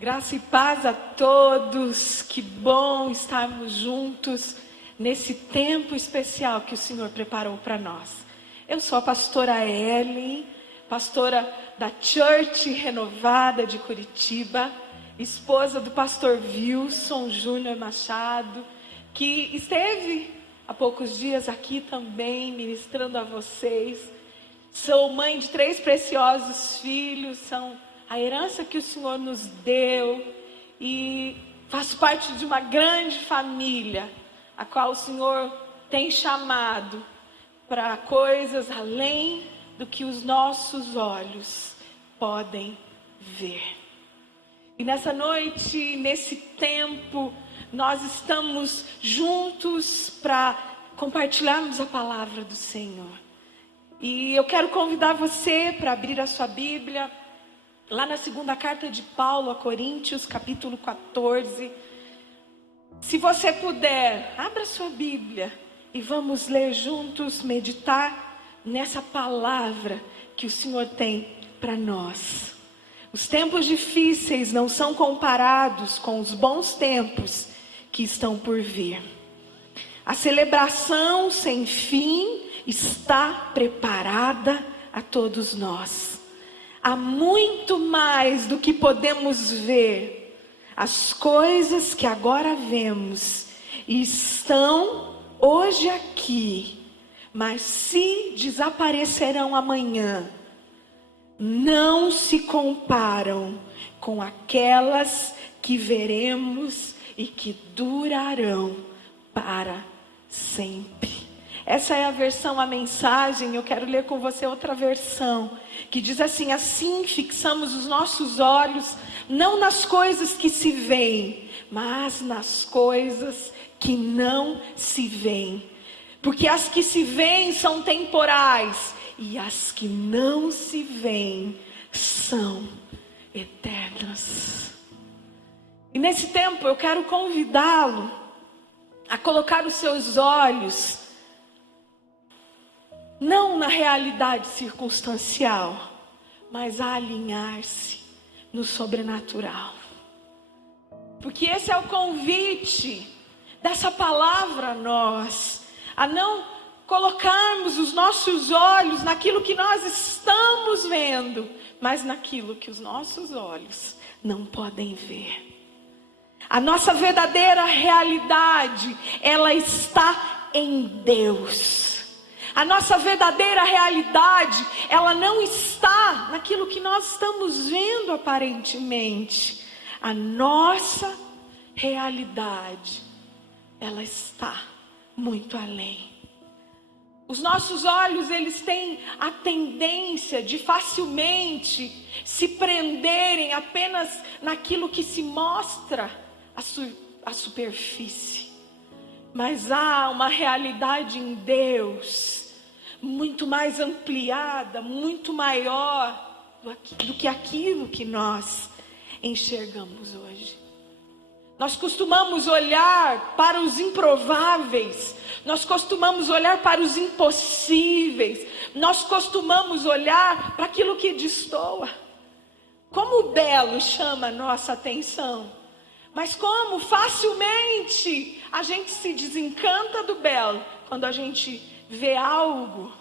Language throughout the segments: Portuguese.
Graça e paz a todos, que bom estarmos juntos nesse tempo especial que o Senhor preparou para nós. Eu sou a pastora Ellen, pastora da Church Renovada de Curitiba, esposa do pastor Wilson Júnior Machado, que esteve há poucos dias aqui também ministrando a vocês. Sou mãe de 3 preciosos filhos, são a herança que o Senhor nos deu, e faço parte de uma grande família, a qual o Senhor tem chamado para coisas além do que os nossos olhos podem ver. E nessa noite, nesse tempo, nós estamos juntos para compartilharmos a palavra do Senhor. E eu quero convidar você para abrir a sua Bíblia, lá na segunda carta de Paulo a Coríntios, capítulo 14. Se você puder, abra sua Bíblia e vamos ler juntos, meditar nessa palavra que o Senhor tem para nós. Os tempos difíceis não são comparados com os bons tempos que estão por vir. A celebração sem fim está preparada a todos nós. Há muito mais do que podemos ver. As coisas que agora vemos estão hoje aqui, mas se desaparecerão amanhã, não se comparam com aquelas que veremos e que durarão para sempre. Essa é a versão, a mensagem. Eu quero ler com você outra versão, que diz assim: assim fixamos os nossos olhos, não nas coisas que se veem, mas nas coisas que não se veem. Porque as que se veem são temporais, e as que não se veem são eternas. E nesse tempo eu quero convidá-lo a colocar os seus olhos não na realidade circunstancial, mas a alinhar-se no sobrenatural. Porque esse é o convite dessa palavra a nós, a não colocarmos os nossos olhos naquilo que nós estamos vendo, mas naquilo que os nossos olhos não podem ver. A nossa verdadeira realidade, ela está em Deus. A nossa verdadeira realidade, ela não está naquilo que nós estamos vendo aparentemente. A nossa realidade, ela está muito além. Os nossos olhos, eles têm a tendência de facilmente se prenderem apenas naquilo que se mostra a superfície. Mas há uma realidade em Deus muito mais ampliada, muito maior do que aquilo que nós enxergamos hoje. Nós costumamos olhar para os improváveis, nós costumamos olhar para os impossíveis, nós costumamos olhar para aquilo que destoa. Como o belo chama a nossa atenção, mas como facilmente a gente se desencanta do belo quando a gente vê algo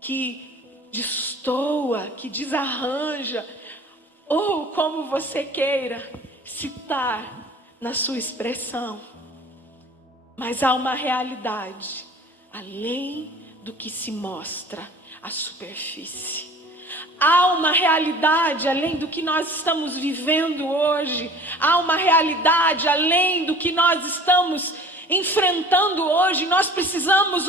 que destoa, que desarranja, ou como você queira citar na sua expressão. Mas há uma realidade além do que se mostra à superfície. Há uma realidade além do que nós estamos vivendo hoje. Há uma realidade além do que nós estamos enfrentando hoje. Nós precisamos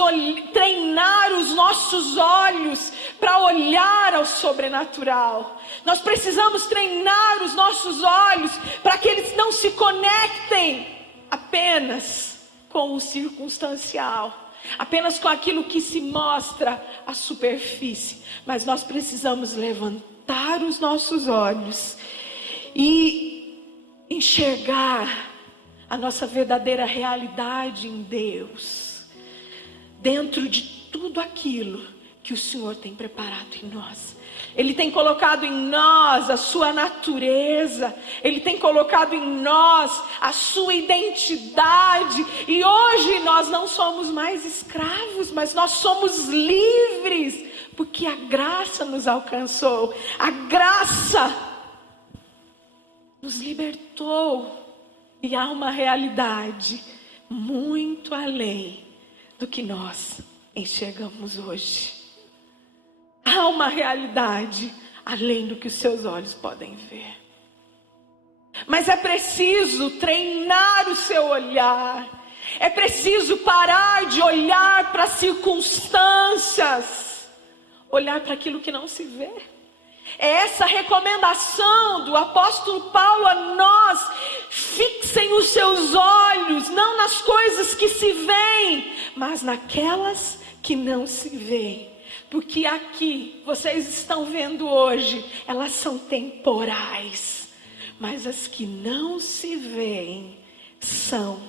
treinar os nossos olhos para olhar ao sobrenatural. Nós precisamos treinar os nossos olhos para que eles não se conectem apenas com o circunstancial, apenas com aquilo que se mostra à superfície. Mas nós precisamos levantar os nossos olhos e enxergar a nossa verdadeira realidade em Deus, dentro de tudo aquilo que o Senhor tem preparado em nós. Ele tem colocado em nós a sua natureza. Ele tem colocado em nós a sua identidade. E hoje nós não somos mais escravos, mas nós somos livres. Porque a graça nos alcançou. A graça nos libertou. E há uma realidade muito além do que nós enxergamos hoje. Há uma realidade além do que os seus olhos podem ver. Mas é preciso treinar o seu olhar. É preciso parar de olhar para as circunstâncias. Olhar para aquilo que não se vê. É essa recomendação do apóstolo Paulo a nós. Fixem os seus olhos, não nas coisas que se veem, mas naquelas que não se veem. Porque aqui, vocês estão vendo hoje, elas são temporais. Mas as que não se veem são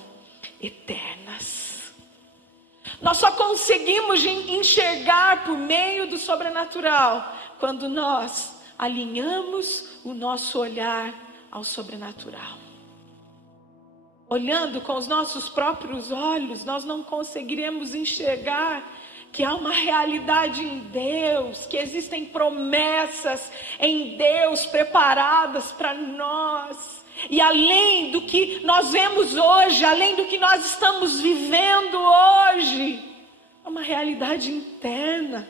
eternas. Nós só conseguimos enxergar por meio do sobrenatural quando nós alinhamos o nosso olhar ao sobrenatural. Olhando com os nossos próprios olhos, nós não conseguiremos enxergar que há uma realidade em Deus, que existem promessas em Deus preparadas para nós. E além do que nós vemos hoje, além do que nós estamos vivendo hoje, há uma realidade interna.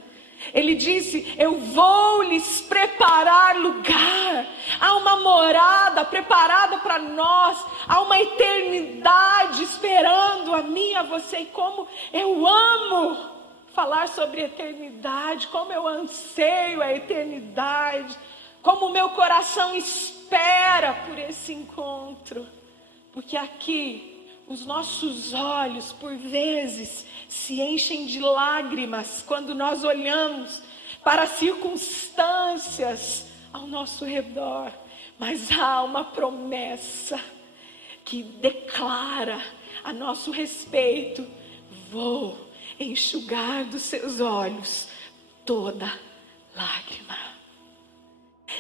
Ele disse: eu vou lhes preparar lugar. Há uma morada preparada para nós. Há uma eternidade esperando a mim e a você. E como eu amo falar sobre eternidade, como eu anseio a eternidade, como o meu coração espera por esse encontro. Porque aqui os nossos olhos por vezes se enchem de lágrimas quando nós olhamos para as circunstâncias ao nosso redor. Mas há uma promessa que declara a nosso respeito: vou enxugar dos seus olhos toda lágrima.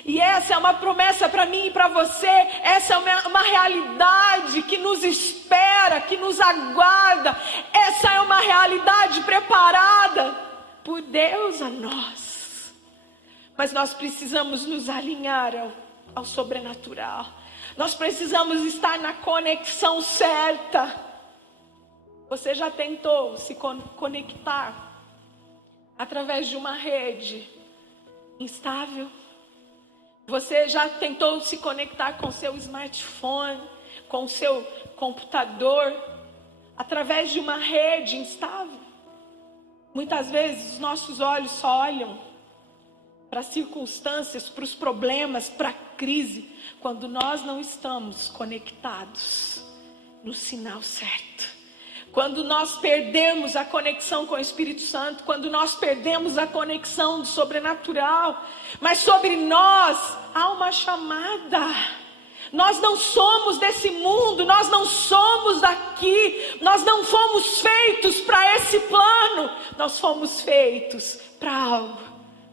E essa é uma promessa para mim e para você. Essa é uma realidade que nos espera, que nos aguarda. Essa é uma realidade preparada por Deus a nós. Mas nós precisamos nos alinhar ao sobrenatural. Nós precisamos estar na conexão certa. Você já tentou se conectar através de uma rede instável? Você já tentou se conectar com seu smartphone, com seu computador, através de uma rede instável? Muitas vezes os nossos olhos só olham para as circunstâncias, para os problemas, para a crise, quando nós não estamos conectados no sinal certo. Quando nós perdemos a conexão com o Espírito Santo, quando nós perdemos a conexão do sobrenatural. Mas sobre nós há uma chamada. Nós não somos desse mundo, nós não somos daqui, nós não fomos feitos para esse plano. Nós fomos feitos para algo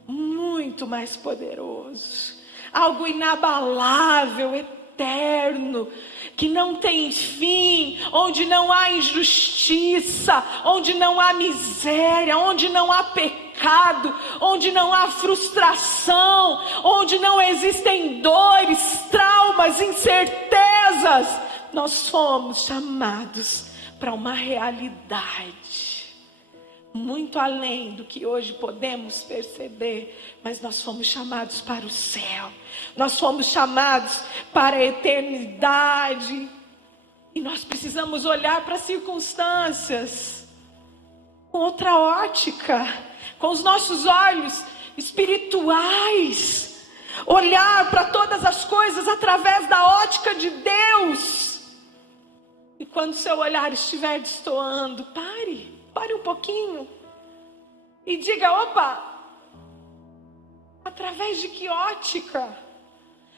muito mais poderoso, algo inabalável, eterno, que não tem fim, onde não há injustiça, onde não há miséria, onde não há pecado, onde não há frustração, onde não existem dores, traumas, incertezas. Nós fomos chamados para uma realidade muito além do que hoje podemos perceber, mas nós fomos chamados para o céu, nós fomos chamados para a eternidade, e nós precisamos olhar para as circunstâncias com outra ótica, com os nossos olhos espirituais, olhar para todas as coisas através da ótica de Deus. E quando seu olhar estiver destoando, pare um pouquinho e diga: opa, através de que ótica,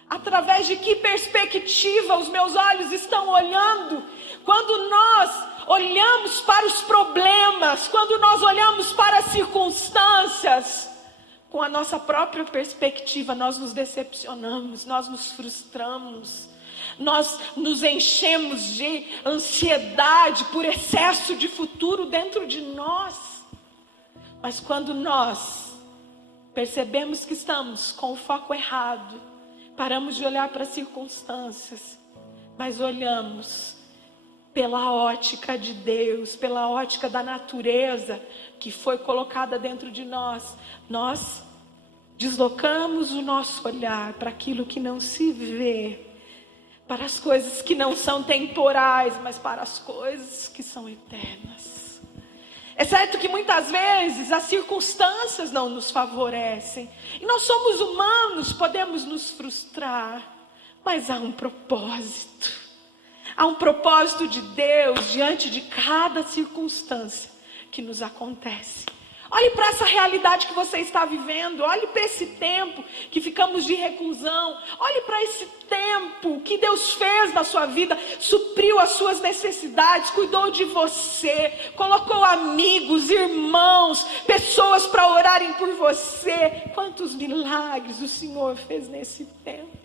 através de que perspectiva os meus olhos estão olhando? Quando nós olhamos para os problemas, quando nós olhamos para as circunstâncias, com a nossa própria perspectiva, nós nos decepcionamos, nós nos frustramos, nós nos enchemos de ansiedade por excesso de futuro dentro de nós. Mas quando nós percebemos que estamos com o foco errado, paramos de olhar para as circunstâncias, mas olhamos pela ótica de Deus, pela ótica da natureza que foi colocada dentro de nós, nós deslocamos o nosso olhar para aquilo que não se vê, para as coisas que não são temporais, mas para as coisas que são eternas. É certo que muitas vezes as circunstâncias não nos favorecem, e nós somos humanos, podemos nos frustrar, mas há um propósito. Há um propósito de Deus diante de cada circunstância que nos acontece. Olhe para essa realidade que você está vivendo. Olhe para esse tempo que ficamos de reclusão. Olhe para esse tempo que Deus fez na sua vida. Supriu as suas necessidades, cuidou de você. Colocou amigos, irmãos, pessoas para orarem por você. Quantos milagres o Senhor fez nesse tempo.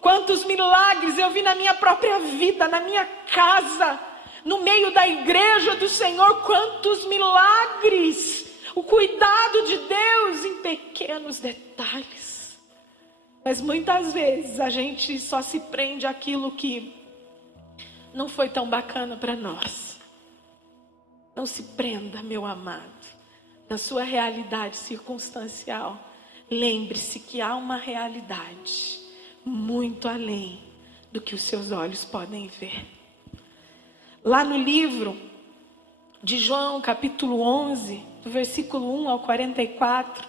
Quantos milagres eu vi na minha própria vida, na minha casa, no meio da igreja do Senhor. Quantos milagres! O cuidado de Deus em pequenos detalhes. Mas muitas vezes a gente só se prende àquilo que não foi tão bacana para nós. Não se prenda, meu amado, na sua realidade circunstancial. Lembre-se que há uma realidade muito além do que os seus olhos podem ver. Lá no livro de João, capítulo 11, do versículo 1 ao 44,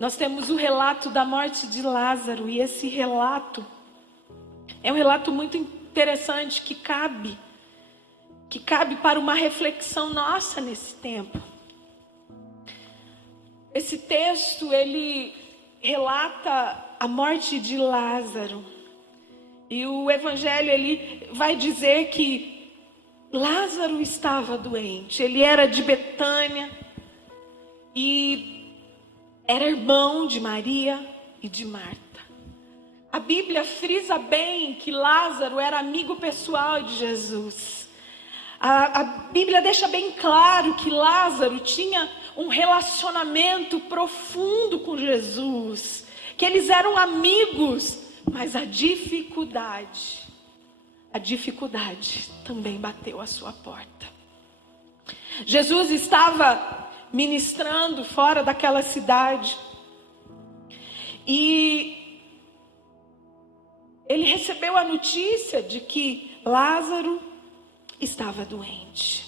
nós temos o relato da morte de Lázaro. E esse relato é um relato muito interessante que cabe para uma reflexão nossa nesse tempo. Esse texto, ele relata a morte de Lázaro. E o evangelho, ele vai dizer que Lázaro estava doente. Ele era de Betânia e era irmão de Maria e de Marta. A Bíblia frisa bem que Lázaro era amigo pessoal de Jesus. A Bíblia deixa bem claro que Lázaro tinha um relacionamento profundo com Jesus, que eles eram amigos, mas a dificuldade também bateu à sua porta. Jesus estava ministrando fora daquela cidade e ele recebeu a notícia de que Lázaro estava doente.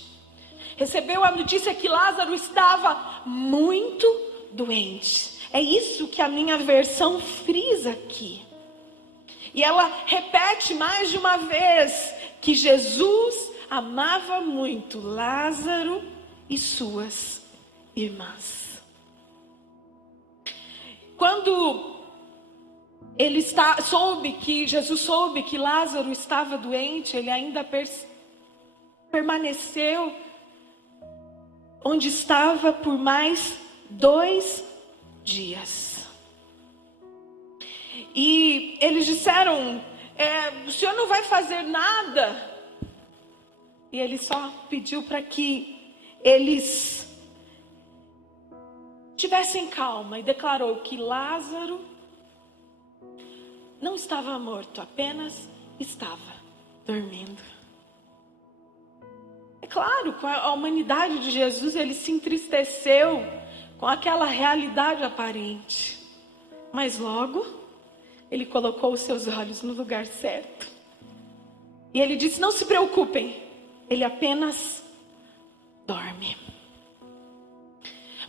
Recebeu a notícia que Lázaro estava muito doente. É isso que a minha versão frisa aqui. E ela repete mais de uma vez que Jesus amava muito Lázaro e suas irmãs. Quando Jesus soube que Lázaro estava doente, ele ainda permaneceu onde estava por mais 2 dias. E eles disseram, o senhor não vai fazer nada? E ele só pediu para que eles tivessem calma e declarou que Lázaro não estava morto, apenas estava dormindo. É claro, com a humanidade de Jesus, ele se entristeceu com aquela realidade aparente. Mas logo, ele colocou os seus olhos no lugar certo. E ele disse, não se preocupem, ele apenas dorme.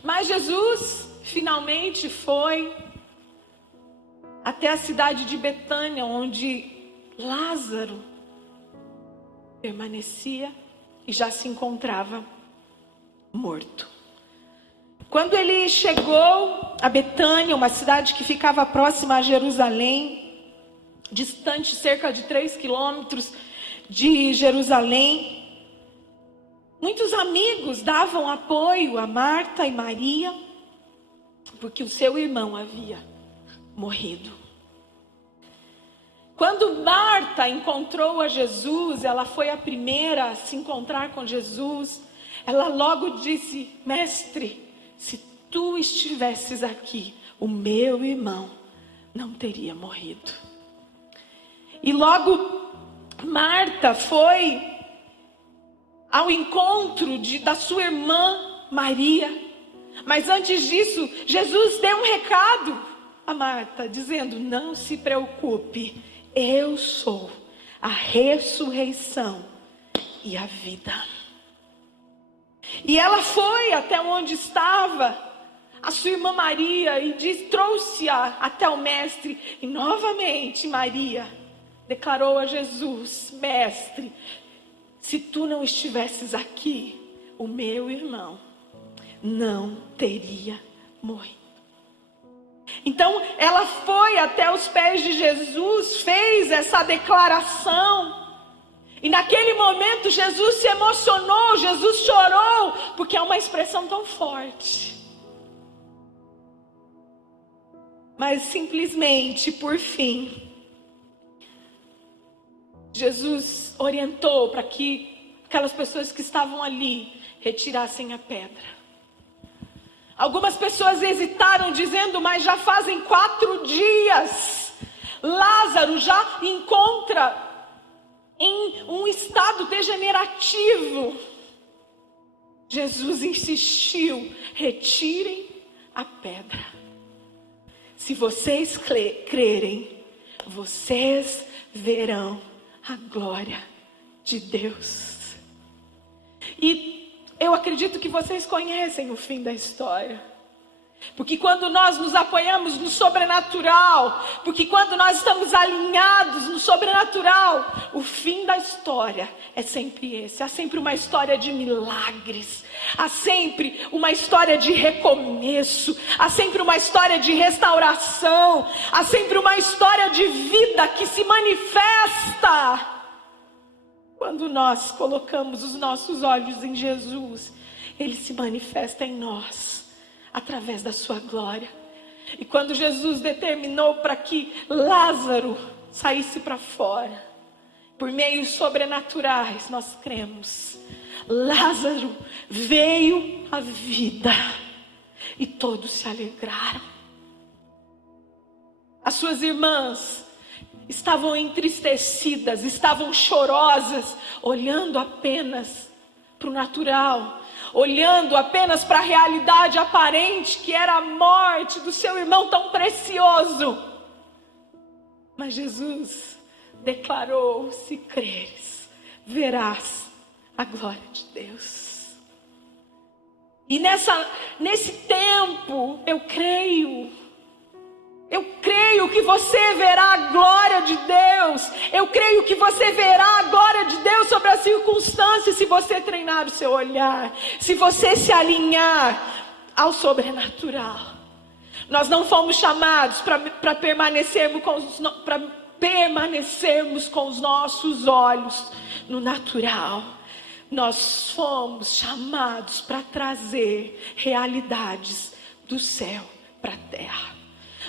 Mas Jesus finalmente foi até a cidade de Betânia, onde Lázaro permanecia e já se encontrava morto. Quando ele chegou a Betânia, uma cidade que ficava próxima a Jerusalém, distante cerca de 3 quilômetros de Jerusalém, muitos amigos davam apoio a Marta e Maria, porque o seu irmão havia morrido. Quando Marta encontrou a Jesus, ela foi a primeira a se encontrar com Jesus. Ela logo disse: Mestre, se tu estivesses aqui, o meu irmão não teria morrido. E logo Marta foi ao encontro da sua irmã Maria. Mas antes disso, Jesus deu um recado a Marta, dizendo: não se preocupe, eu sou a ressurreição e a vida. E ela foi até onde estava a sua irmã Maria e trouxe-a até o mestre. E novamente Maria declarou a Jesus: Mestre, se tu não estivesses aqui, o meu irmão não teria morrido. Então ela foi até os pés de Jesus, fez essa declaração. E naquele momento Jesus se emocionou, Jesus chorou, porque é uma expressão tão forte. Mas simplesmente, por fim, Jesus orientou para que aquelas pessoas que estavam ali retirassem a pedra. Algumas pessoas hesitaram, dizendo: mas já fazem 4 dias. Lázaro já encontra em um estado degenerativo. Jesus insistiu: retirem a pedra. Se vocês crerem, vocês verão a glória de Deus. E eu acredito que vocês conhecem o fim da história. Porque quando nós nos apoiamos no sobrenatural, porque quando nós estamos alinhados no sobrenatural, o fim da história é sempre esse. Há sempre uma história de milagres, há sempre uma história de recomeço, há sempre uma história de restauração, há sempre uma história de vida que se manifesta. Quando nós colocamos os nossos olhos em Jesus, Ele se manifesta em nós, através da sua glória. E quando Jesus determinou para que Lázaro saísse para fora, por meios sobrenaturais, nós cremos, Lázaro veio à vida e todos se alegraram. As suas irmãs estavam entristecidas, estavam chorosas, olhando apenas para o natural, olhando apenas para a realidade aparente, que era a morte do seu irmão tão precioso. Mas Jesus declarou: se creres, verás a glória de Deus. E nesse tempo, eu creio que você verá a glória de Deus. Eu creio que você verá a glória de Deus sobre as circunstâncias, se você treinar o seu olhar, se você se alinhar ao sobrenatural. Nós não fomos chamados para permanecermos com os nossos olhos no natural. Nós fomos chamados para trazer realidades do céu para a terra.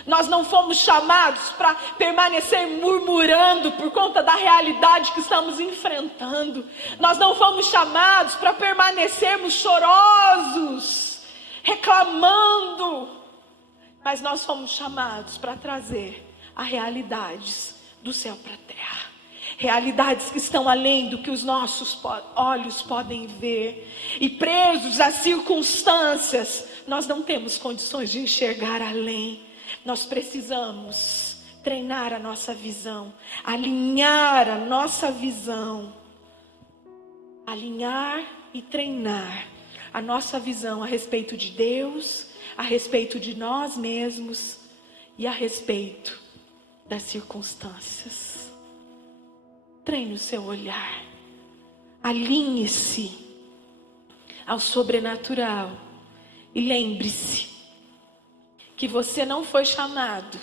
Nós não fomos chamados para permanecer murmurando por conta da realidade que estamos enfrentando. Nós não fomos chamados para permanecermos chorosos, reclamando. Mas nós fomos chamados para trazer as realidades do céu para a terra. Realidades que estão além do que os nossos olhos podem ver. E presos às circunstâncias, nós não temos condições de enxergar além. Nós precisamos treinar a nossa visão, alinhar a nossa visão, alinhar e treinar a nossa visão a respeito de Deus, a respeito de nós mesmos e a respeito das circunstâncias. Treine o seu olhar, alinhe-se ao sobrenatural e lembre-se que você não foi chamado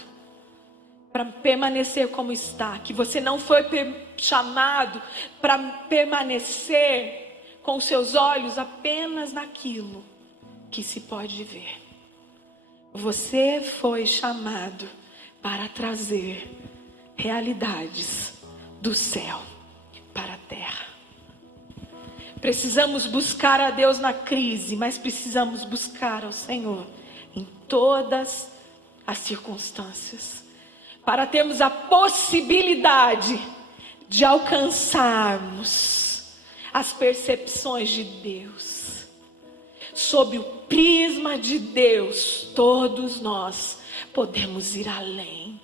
para permanecer como está, que você não foi chamado para permanecer com os seus olhos apenas naquilo que se pode ver. Você foi chamado para trazer realidades do céu para a terra. Precisamos buscar a Deus na crise, mas precisamos buscar ao Senhor em todas as circunstâncias, para termos a possibilidade de alcançarmos as percepções de Deus. Sob o prisma de Deus, todos nós podemos ir além.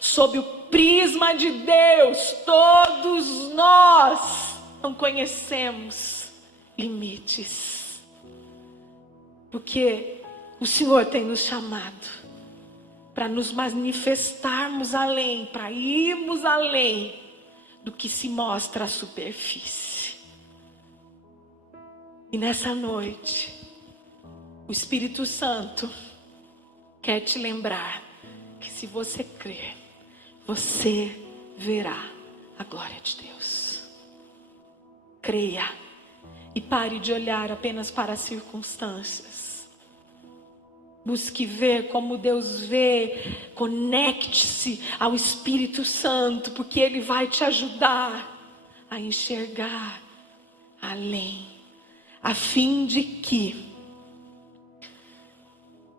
Sob o prisma de Deus, todos nós não conhecemos limites. Porque o Senhor tem nos chamado para nos manifestarmos além, para irmos além do que se mostra à superfície. E nessa noite, o Espírito Santo quer te lembrar que se você crer, você verá a glória de Deus. Creia e pare de olhar apenas para as circunstâncias. Busque ver como Deus vê. Conecte-se ao Espírito Santo, porque Ele vai te ajudar a enxergar além, a fim de que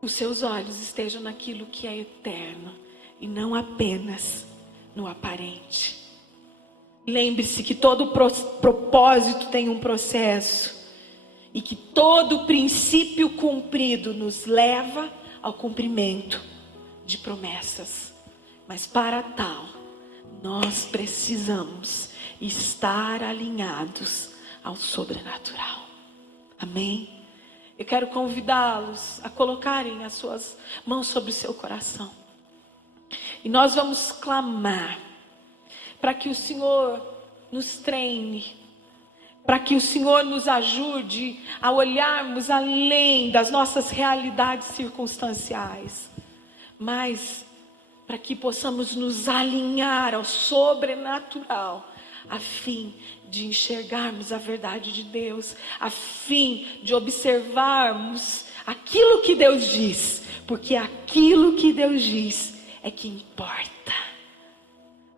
os seus olhos estejam naquilo que é eterno e não apenas no aparente. Lembre-se que todo propósito tem um processo e que todo princípio cumprido nos leva ao cumprimento de promessas. Mas para tal, nós precisamos estar alinhados ao sobrenatural. Amém? Eu quero convidá-los a colocarem as suas mãos sobre o seu coração. E nós vamos clamar para que o Senhor nos treine, para que o Senhor nos ajude a olharmos além das nossas realidades circunstanciais, mas para que possamos nos alinhar ao sobrenatural, a fim de enxergarmos a verdade de Deus, a fim de observarmos aquilo que Deus diz, porque aquilo que Deus diz é que importa.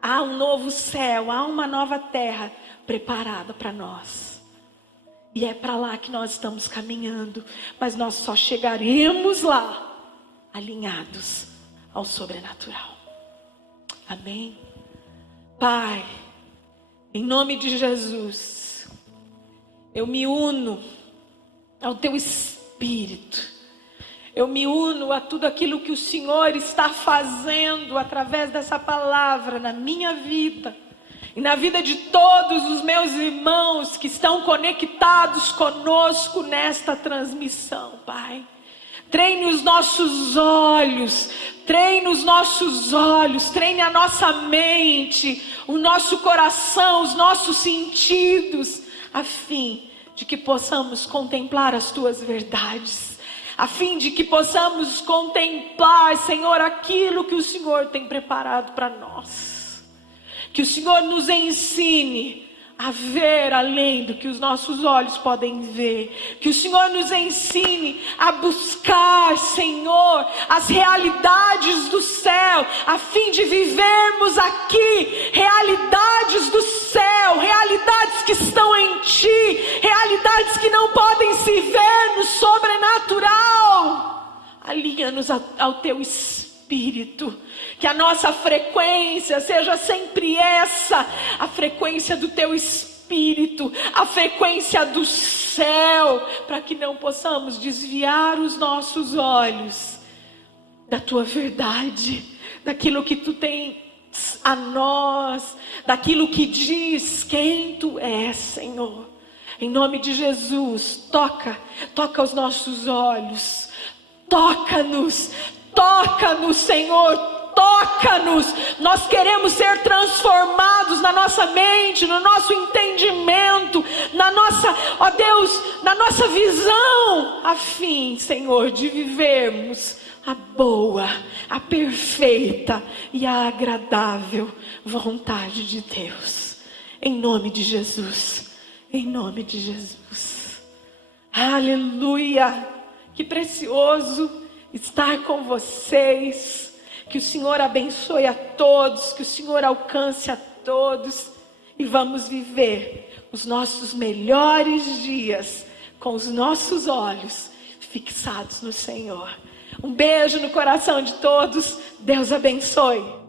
Há um novo céu, há uma nova terra preparada para nós. E é para lá que nós estamos caminhando, mas nós só chegaremos lá alinhados ao sobrenatural. Amém? Pai, em nome de Jesus, eu me uno ao Teu Espírito. Eu me uno a tudo aquilo que o Senhor está fazendo através dessa palavra na minha vida e na vida de todos os meus irmãos que estão conectados conosco nesta transmissão, Pai. Treine os nossos olhos, treine os nossos olhos, treine a nossa mente, o nosso coração, os nossos sentidos, a fim de que possamos contemplar as Tuas verdades, a fim de que possamos contemplar, Senhor, aquilo que o Senhor tem preparado para nós. Que o Senhor nos ensine a ver além do que os nossos olhos podem ver. Que o Senhor nos ensine a buscar, Senhor, as realidades do céu, a fim de vivermos aqui realidades do céu, realidades que estão em Ti, realidades que não podem se ver no sobrenatural. Alinha-nos ao Teu Espírito, que a nossa frequência seja sempre essa, a frequência do Teu Espírito, a frequência do céu, para que não possamos desviar os nossos olhos da Tua verdade, daquilo que Tu tens a nós, daquilo que diz quem Tu és, Senhor. Em nome de Jesus, toca os nossos olhos, toca-nos, Senhor, toca-nos. Nós queremos ser transformados na nossa mente, no nosso entendimento, na nossa, ó Deus, na nossa visão, a fim, Senhor, de vivermos a boa, a perfeita e a agradável vontade de Deus. Em nome de Jesus, em nome de Jesus. Aleluia! Que precioso estar com vocês. Que o Senhor abençoe a todos, que o Senhor alcance a todos. E vamos viver os nossos melhores dias com os nossos olhos fixados no Senhor. Um beijo no coração de todos. Deus abençoe.